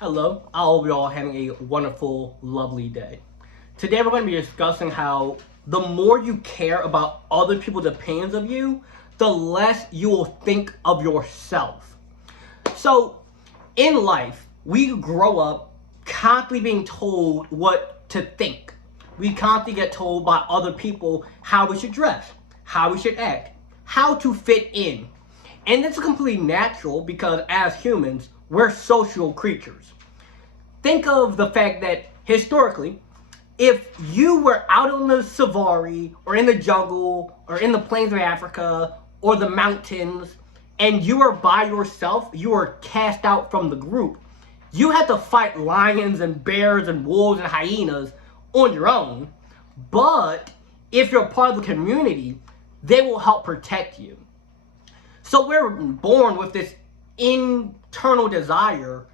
Hello, I hope you're all having a wonderful, lovely day. Today we're going to be discussing how the more you care about other people's opinions of you, the less you will think of yourself. So, in life, we grow up constantly being told what to think. We constantly get told by other people how we should dress, how we should act, how to fit in. And it's completely natural because as humans, we're social creatures. Think of the fact that historically, if you were out on the safari or in the jungle or in the plains of Africa or the mountains and you were by yourself, you were cast out from the group. You had to fight lions and bears and wolves and hyenas on your own. But if you're part of the community, they will help protect you. So we're born with this internal desire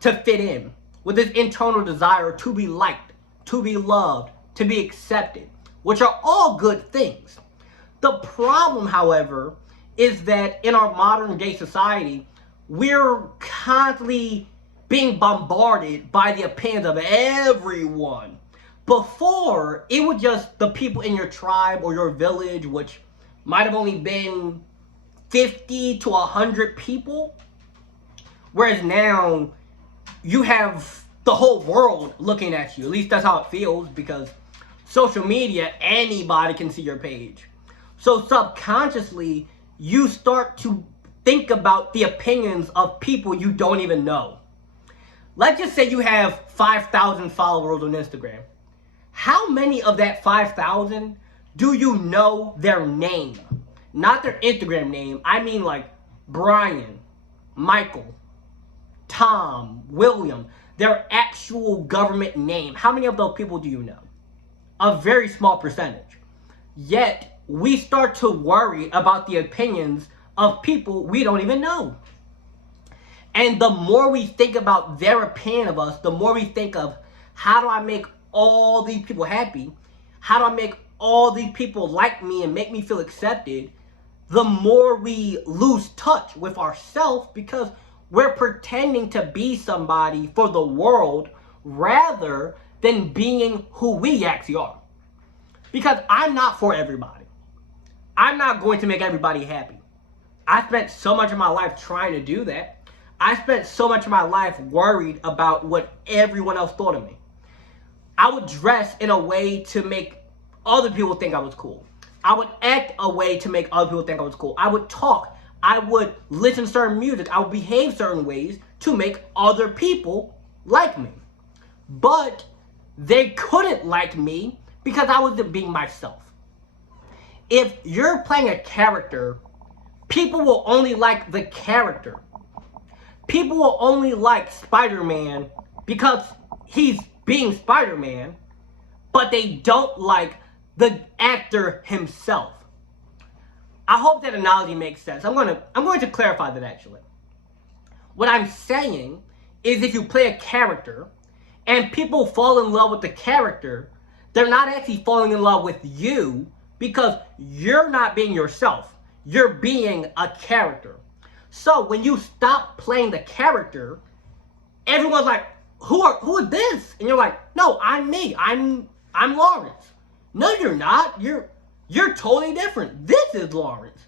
to fit in, with this internal desire to be liked, to be loved, to be accepted, which are all good things. The problem, however, is that in our modern day society, we're constantly being bombarded by the opinions of everyone. Before, it was just the people in your tribe or your village, which might have only been 50 to 100 people. Whereas now, you have the whole world looking at you. At least that's how it feels, because social media, anybody can see your page. So subconsciously, you start to think about the opinions of people you don't even know. Let's just say you have 5,000 followers on Instagram. How many of that 5,000 do you know their name? Not their Instagram name. I mean like Brian, Michael, Tom, William, their actual government name. How many of those people do you know? A very small percentage. Yet, we start to worry about the opinions of people we don't even know. And the more we think about their opinion of us, the more we think of, how do I make all these people happy? How do I make all these people like me and make me feel accepted? The more we lose touch with ourselves, because we're pretending to be somebody for the world rather than being who we actually are. Because I'm not for everybody. I'm not going to make everybody happy. I spent so much of my life trying to do that. I spent so much of my life worried about what everyone else thought of me. I would dress in a way to make other people think I was cool. I would act a way to make other people think I was cool. I would talk. I would listen to certain music. I would behave certain ways to make other people like me. But they couldn't like me because I wasn't being myself. If you're playing a character, people will only like the character. People will only like Spider-Man because he's being Spider-Man, but they don't like the actor himself. I hope that analogy makes sense. I'm going to clarify that actually. What I'm saying is if you play a character and people fall in love with the character, they're not actually falling in love with you because you're not being yourself. You're being a character. So when you stop playing the character, everyone's like, who is this? And you're like, no, I'm me. I'm Lawrence. No, you're not. You're totally different. This is Lawrence.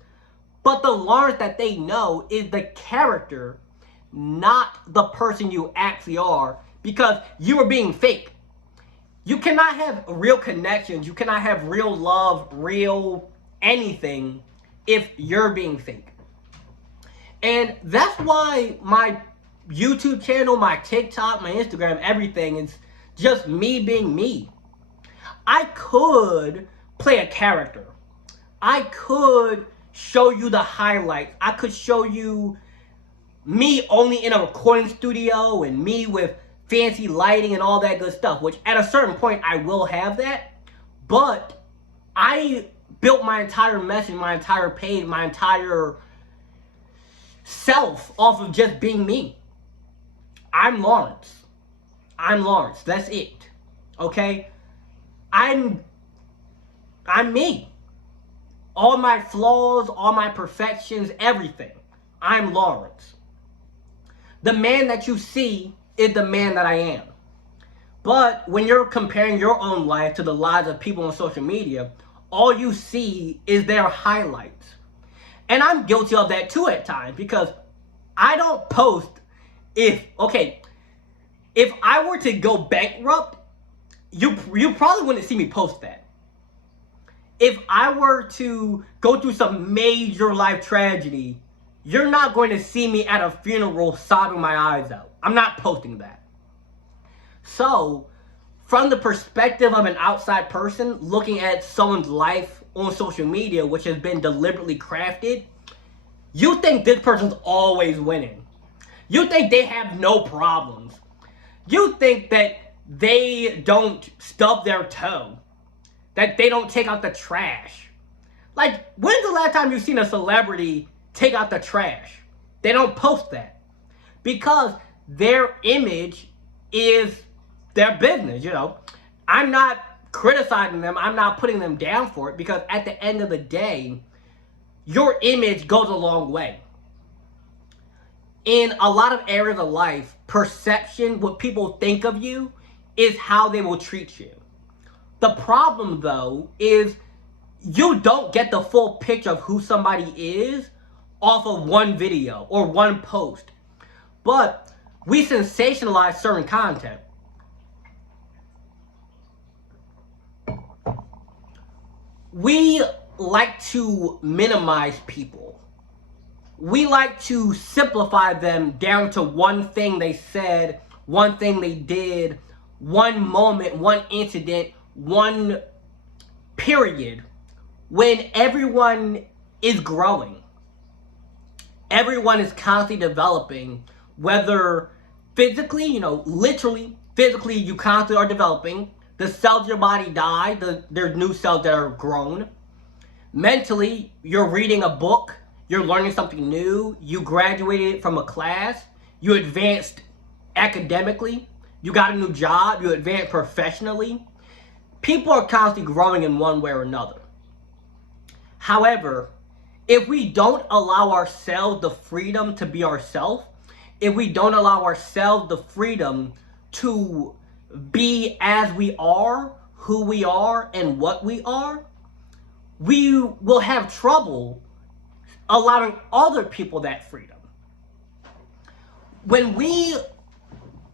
But the Lawrence that they know is the character, not the person you actually are, because you are being fake. You cannot have real connections. You cannot have real love, real anything if you're being fake. And that's why my YouTube channel, my TikTok, my Instagram, everything is just me being me. I could play a character. I could show you the highlights. I could show you me only in a recording studio and me with fancy lighting and all that good stuff, which at a certain point I will have that. But I built my entire message, my entire page, my entire self off of just being me. I'm Lawrence. I'm Lawrence. That's it. Okay? I'm me. All my flaws, all my perfections, everything. I'm Lawrence. The man that you see is the man that I am. But when you're comparing your own life to the lives of people on social media, all you see is their highlights. And I'm guilty of that too at times, because I don't post if I were to go bankrupt, you probably wouldn't see me post that. If I were to go through some major life tragedy, you're not going to see me at a funeral sobbing my eyes out. I'm not posting that. So, from the perspective of an outside person looking at someone's life on social media, which has been deliberately crafted, you think this person's always winning. You think they have no problems. You think that they don't stub their toe, that they don't take out the trash. Like, when's the last time you've seen a celebrity take out the trash? They don't post that because their image is their business, you know. I'm not criticizing them. I'm not putting them down for it, because at the end of the day, your image goes a long way. In a lot of areas of life, perception, what people think of you, is how they will treat you. The problem, though, is you don't get the full picture of who somebody is off of one video or one post. But we sensationalize certain content. We like to minimize people. We like to simplify them down to one thing they said, one thing they did, one moment, one incident, one period, when everyone is growing. Everyone is constantly developing, whether physically, you know, literally, physically, you constantly are developing. The cells of your body die, there's new cells that are grown. Mentally, you're reading a book, you're learning something new, you graduated from a class, you advanced academically, you got a new job, you advanced professionally. People are constantly growing in one way or another. However, if we don't allow ourselves the freedom to be ourselves, if we don't allow ourselves the freedom to be as we are, who we are, and what we are, we will have trouble allowing other people that freedom. When we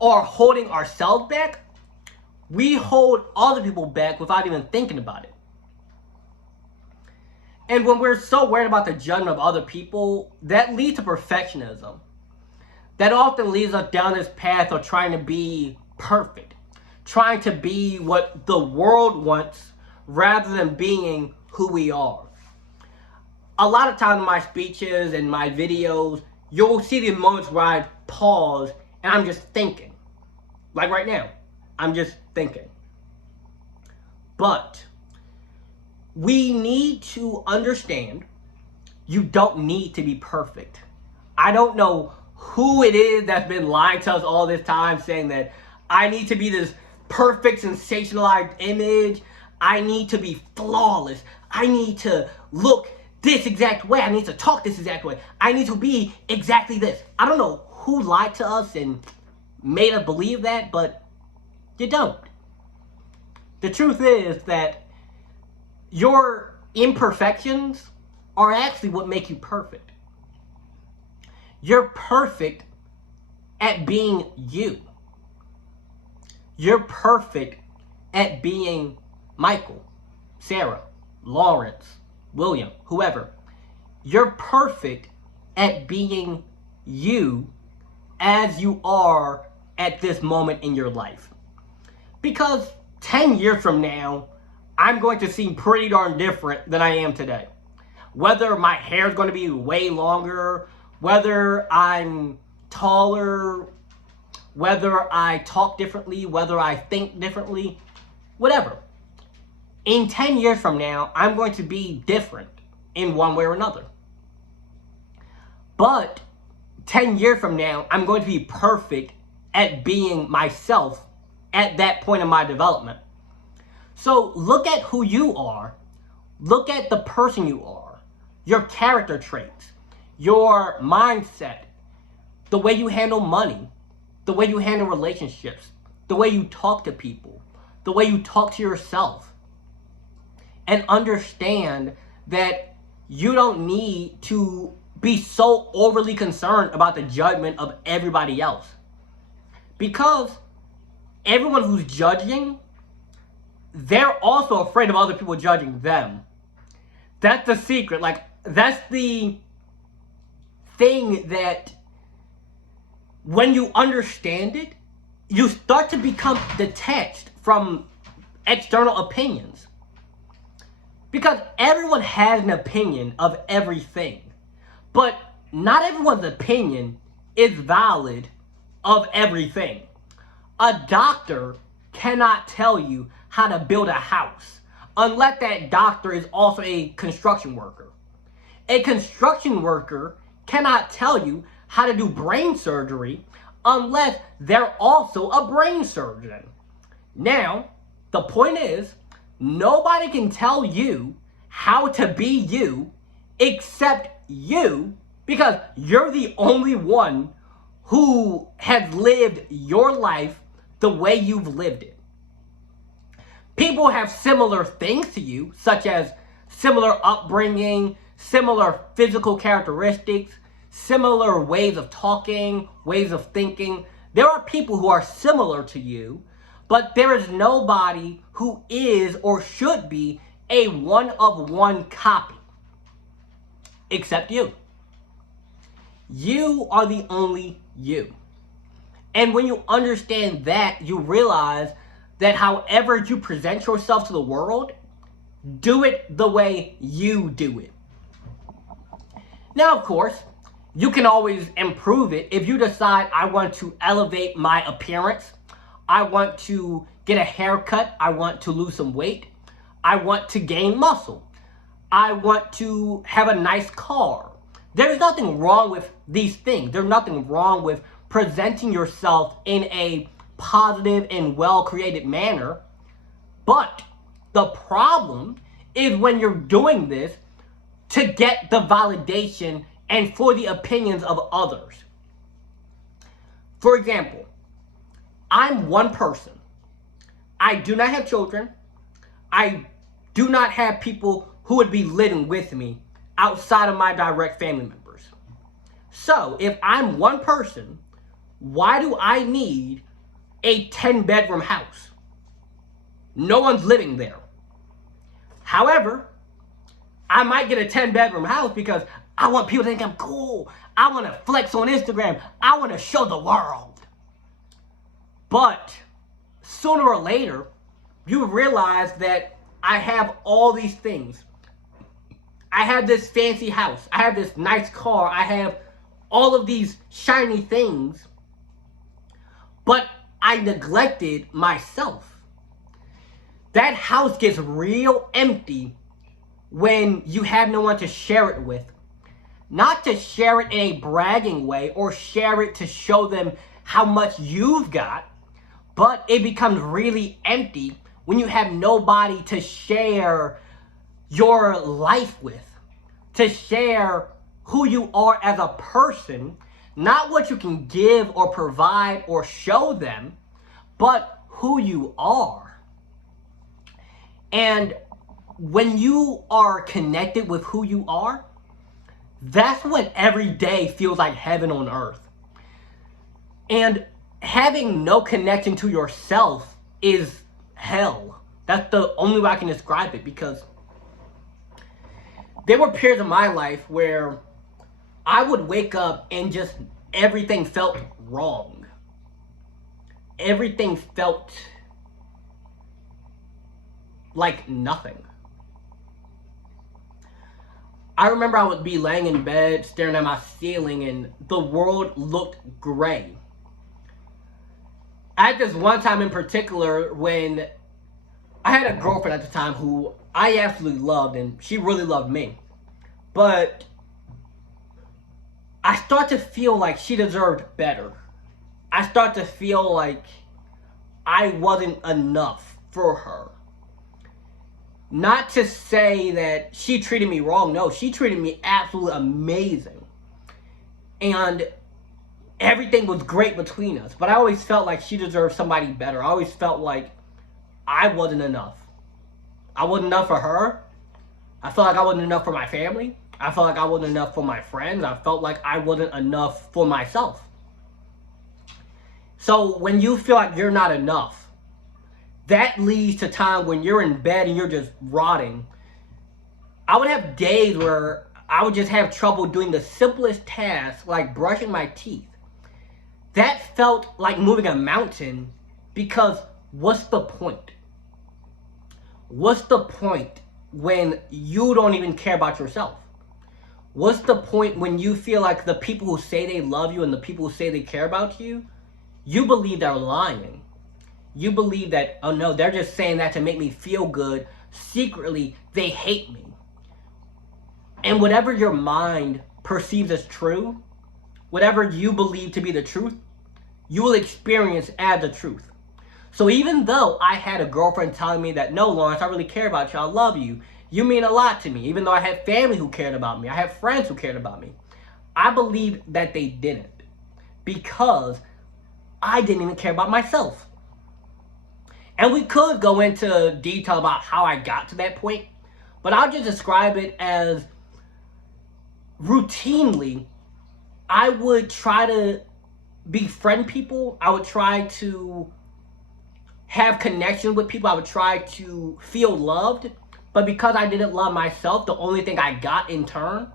are holding ourselves back, we hold other people back without even thinking about it. And when we're so worried about the judgment of other people, that leads to perfectionism. That often leads us down this path of trying to be perfect, trying to be what the world wants rather than being who we are. A lot of times in my speeches and my videos, you'll see the moments where I pause and I'm just thinking. Like right now, I'm just thinking. But we need to understand you don't need to be perfect. I don't know who it is that's been lying to us all this time, saying that I need to be this perfect, sensationalized image. I need to be flawless. I need to look this exact way. I need to talk this exact way. I need to be exactly this. I don't know who lied to us and made us believe that, but you don't. The truth is that your imperfections are actually what make you perfect. You're perfect at being you. You're perfect at being Michael, Sarah, Lawrence, William, whoever. You're perfect at being you as you are at this moment in your life. Because 10 years from now, I'm going to seem pretty darn different than I am today. Whether my hair is going to be way longer, whether I'm taller, whether I talk differently, whether I think differently, whatever. In 10 years from now, I'm going to be different in one way or another. But 10 years from now, I'm going to be perfect at being myself at that point in my development. So look at who you are. Look at the person you are. Your character traits. Your mindset. The way you handle money. the way you handle relationships, the way you talk to people, the way you talk to yourself. And understand that you don't need to be so overly concerned about the judgment of everybody else. Because everyone who's judging, they're also afraid of other people judging them. That's the secret. Like, that's the thing that when you understand it, you start to become detached from external opinions. Because everyone has an opinion of everything. But not everyone's opinion is valid of everything. A doctor cannot tell you how to build a house unless that doctor is also a construction worker. A construction worker cannot tell you how to do brain surgery unless they're also a brain surgeon. Now, the point is, nobody can tell you how to be you except you, because you're the only one who has lived your life the way you've lived it. People have similar things to you, such as similar upbringing, similar physical characteristics, similar ways of talking, ways of thinking. There are people who are similar to you, but there is nobody who is or should be a one-of-one copy, except you. You are the only you. And when you understand that, you realize that however you present yourself to the world, do it the way you do it. Now, of course, you can always improve it. If you decide, I want to elevate my appearance, I want to get a haircut, I want to lose some weight, I want to gain muscle, I want to have a nice car. There's nothing wrong with these things. There's nothing wrong with presenting yourself in a positive and well-created manner. But the problem is when you're doing this to get the validation and for the opinions of others. For example, I'm one person. I do not have children. I do not have people who would be living with me outside of my direct family members. So if I'm one person, why do I need a 10-bedroom house? No one's living there. However, I might get a 10-bedroom house because I want people to think I'm cool. I want to flex on Instagram. I want to show the world. But sooner or later, you realize that I have all these things. I have this fancy house. I have this nice car. I have all of these shiny things. But I neglected myself. That house gets real empty when you have no one to share it with. Not to share it in a bragging way or share it to show them how much you've got, but it becomes really empty when you have nobody to share your life with, to share who you are as a person, not what you can give or provide or show them, but who you are. And when you are connected with who you are, that's when every day feels like heaven on earth. And having no connection to yourself is hell. That's the only way I can describe it, because there were periods of my life where I would wake up and just everything felt wrong. Everything felt like nothing. I remember I would be laying in bed staring at my ceiling and the world looked gray. I had this one time in particular when I had a girlfriend at the time who I absolutely loved, and she really loved me. But I start to feel like she deserved better. I start to feel like I wasn't enough for her. Not to say that she treated me wrong. No, she treated me absolutely amazing. And everything was great between us. But I always felt like she deserved somebody better. I always felt like I wasn't enough. I wasn't enough for her. I felt like I wasn't enough for my family. I felt like I wasn't enough for my friends. I felt like I wasn't enough for myself. So when you feel like you're not enough, that leads to time when you're in bed and you're just rotting. I would have days where I would just have trouble doing the simplest tasks like brushing my teeth. That felt like moving a mountain, because what's the point? What's the point when you don't even care about yourself? What's the point when you feel like the people who say they love you and the people who say they care about you, you believe they're lying? You believe that, oh no, they're just saying that to make me feel good. Secretly, they hate me. And whatever your mind perceives as true, whatever you believe to be the truth, you will experience as the truth. So even though I had a girlfriend telling me that, no, Lawrence, I really care about you, I love you, you mean a lot to me, even though I had family who cared about me, I had friends who cared about me, I believed that they didn't, because I didn't even care about myself. And we could go into detail about how I got to that point, but I'll just describe it as routinely, I would try to befriend people. I would try to have connection with people. I would try to feel loved. But because I didn't love myself, the only thing I got in turn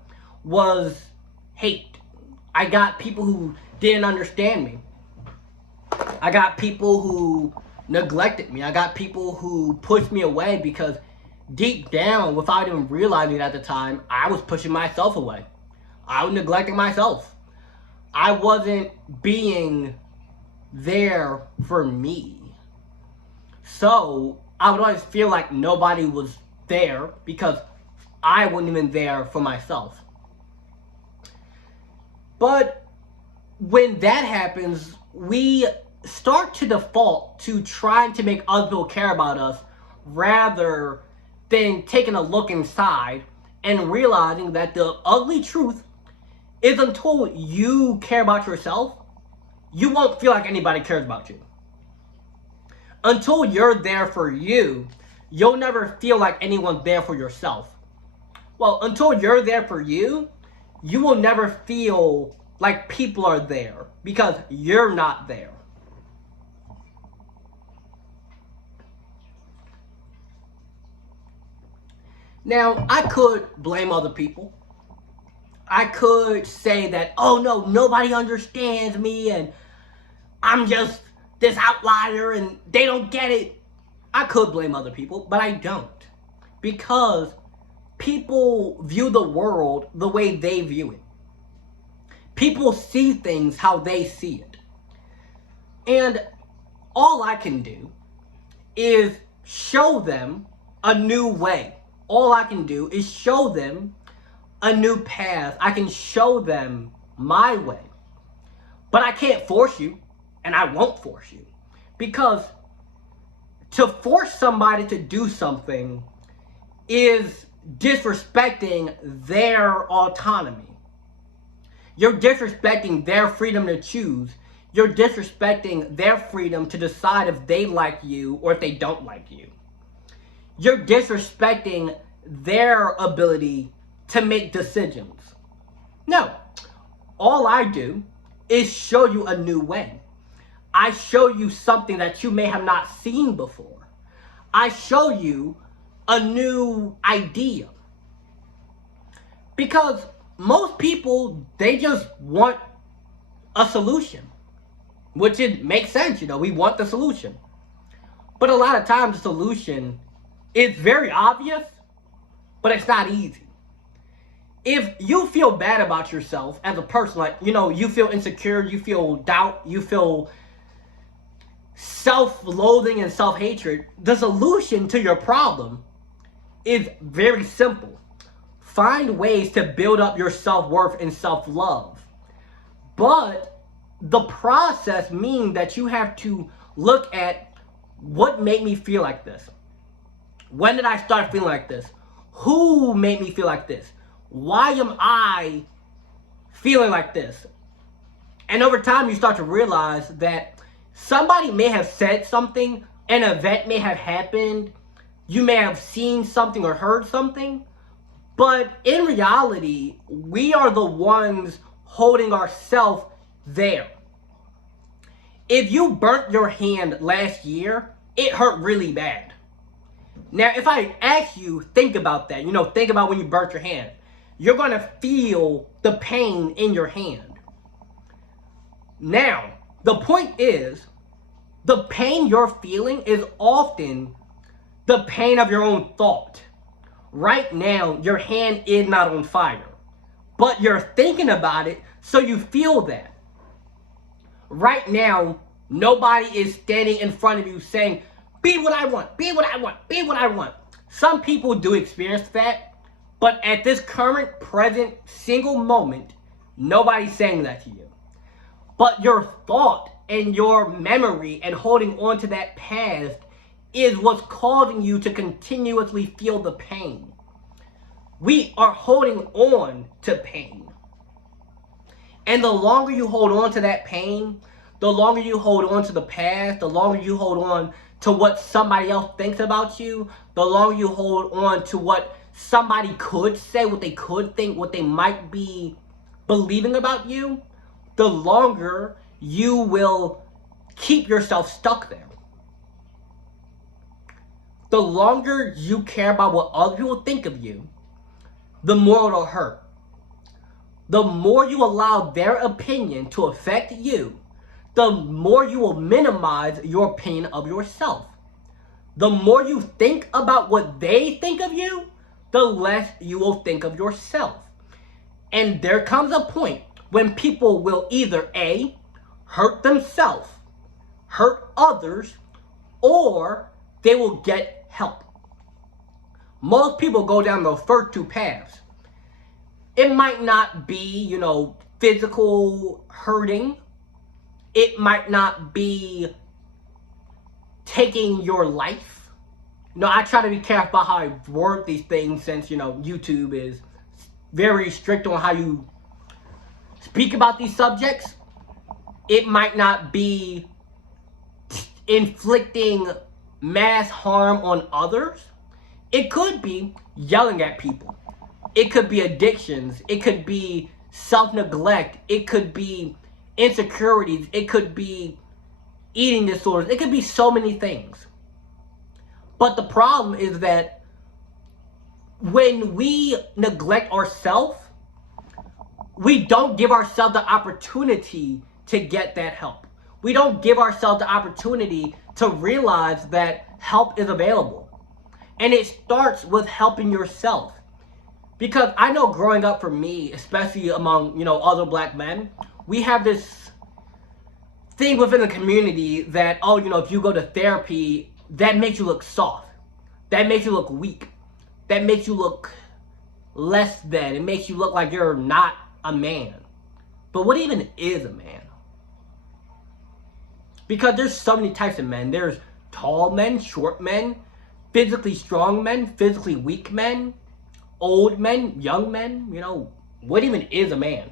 was hate. I got people who didn't understand me. I got people who neglected me. I got people who pushed me away, because deep down, without even realizing it at the time, I was pushing myself away. I was neglecting myself. I wasn't being there for me. So I would always feel like nobody was there, because I wasn't even there for myself. But when that happens, we start to default to trying to make other people care about us, rather than taking a look inside and realizing that the ugly truth is, until you care about yourself, you won't feel like anybody cares about you. Until you're there for you, you'll never feel like anyone's there for yourself. Well, until you're there for you, you will never feel like people are there, because you're not there. Now, I could blame other people. I could say that, oh no, nobody understands me and I'm just this outlier and they don't get it. I could blame other people, but I don't. Because people view the world the way they view it. People see things how they see it. And all I can do is show them a new way. All I can do is show them a new path. I can show them my way. But I can't force you, and I won't force you. Because to force somebody to do something is disrespecting their autonomy. You're disrespecting their freedom to choose. You're disrespecting their freedom to decide if they like you or if they don't like you. You're disrespecting their ability to make decisions. No. All I do is show you a new way. I show you something that you may have not seen before. I show you a new idea. Because most people, they just want a solution. Which it makes sense, we want the solution. But a lot of times the solution is very obvious, but it's not easy. If you feel bad about yourself as a person, like, you feel insecure, you feel doubt, you feel self-loathing and self-hatred, the solution to your problem is very simple. Find ways to build up your self-worth and self-love. But the process means that you have to look at what made me feel like this. When did I start feeling like this? Who made me feel like this? Why am I feeling like this? And over time, you start to realize that somebody may have said something, an event may have happened, you may have seen something or heard something, but in reality, we are the ones holding ourselves there. If you burnt your hand last year, it hurt really bad. Now, if I ask you, think about that. Think about when you burnt your hand. You're going to feel the pain in your hand. Now, the point is, the pain you're feeling is often the pain of your own thought. Right now, your hand is not on fire, but you're thinking about it, so you feel that. Right now, nobody is standing in front of you saying, be what I want, be what I want, be what I want. Some people do experience that, but at this current, present, single moment, nobody's saying that to you. But your thought and your memory and holding on to that past is what's causing you to continuously feel the pain. We are holding on to pain. And the longer you hold on to that pain, the longer you hold on to the past, the longer you hold on to what somebody else thinks about you, the longer you hold on to what somebody could say, what they could think, what they might be believing about you, the longer you will keep yourself stuck there. The longer you care about what other people think of you, the more it'll hurt. The more you allow their opinion to affect you, the more you will minimize your opinion of yourself. The more you think about what they think of you, the less you will think of yourself. And there comes a point when people will either A, hurt themselves, hurt others, or they will get help. Most people go down those first two paths. It might not be, physical hurting. It might not be taking your life. I try to be careful about how I word these things since, YouTube is very strict on how you speak about these subjects. It might not be inflicting mass harm on others. It could be yelling at people. It could be addictions. It could be self-neglect. It could be insecurities. It could be eating disorders. It could be so many things. But the problem is that when we neglect ourselves, we don't give ourselves the opportunity to get that help. We don't give ourselves the opportunity to realize that help is available. And it starts with helping yourself. Because I know growing up for me, especially among, other black men, we have this thing within the community that, if you go to therapy, that makes you look soft. That makes you look weak. That makes you look less than. It makes you look like you're not a man. But what even is a man? Because there's so many types of men. There's tall men, short men, physically strong men, physically weak men, old men, young men. What even is a man?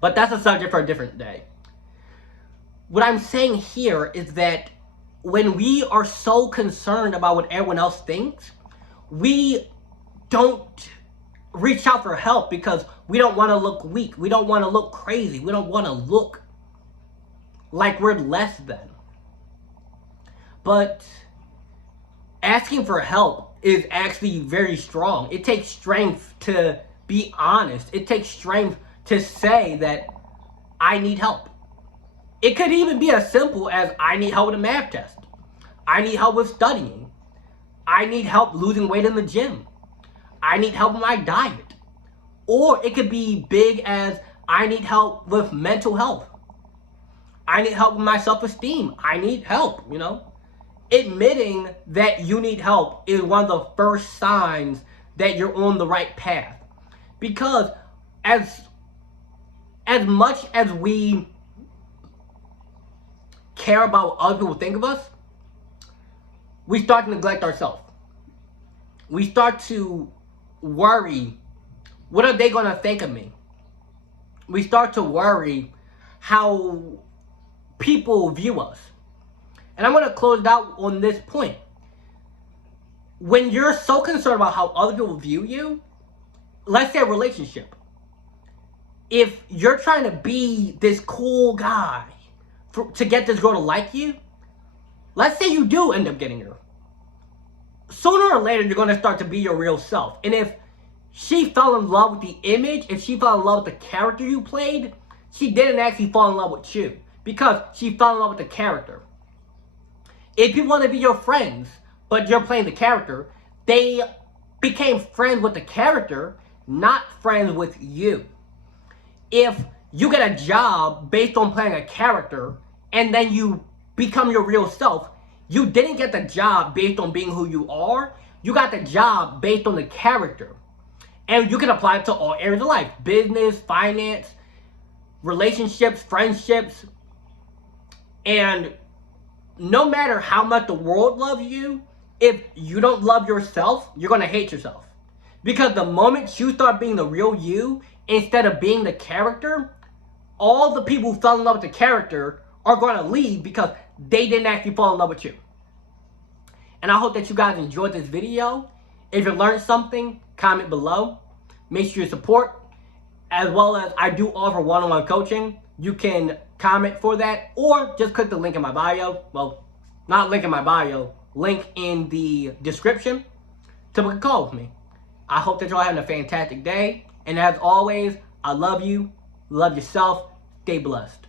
But that's a subject for a different day. What I'm saying here is that when we are so concerned about what everyone else thinks, we don't reach out for help because we don't want to look weak. We don't want to look crazy. We don't want to look like we're less than. But asking for help is actually very strong. It takes strength to be honest. It takes strength to say that I need help. It could even be as simple as I need help with a math test. I need help with studying. I need help losing weight in the gym. I need help with my diet. Or it could be big as I need help with mental health. I need help with my self-esteem. I need help, Admitting that you need help is one of the first signs that you're on the right path. Because as much as we care about what other people think of us, we start to neglect ourselves. We start to worry, what are they going to think of me? We start to worry, how people view us. And I'm going to close it out on this point. When you're so concerned about how other people view you, let's say a relationship. If you're trying to be this cool guy to get this girl to like you, let's say you do end up getting her. Sooner or later, you're going to start to be your real self. And if she fell in love with the image, if she fell in love with the character you played, she didn't actually fall in love with you because she fell in love with the character. If you want to be your friends, but you're playing the character, they became friends with the character, not friends with you. If you get a job based on playing a character and then you become your real self, you didn't get the job based on being who you are. You got the job based on the character. And you can apply it to all areas of life. Business, finance, relationships, friendships. And no matter how much the world loves you, if you don't love yourself, you're going to hate yourself. Because the moment you start being the real you instead of being the character, all the people who fell in love with the character are going to leave because they didn't actually fall in love with you. And I hope that you guys enjoyed this video. If you learned something, comment below. Make sure you support. As well as I do offer one-on-one coaching. You can comment for that or just click the link in my bio. Well, not link in my bio. Link in the description to book a call with me. I hope that y'all having a fantastic day. And as always, I love you. Love yourself. Stay blessed.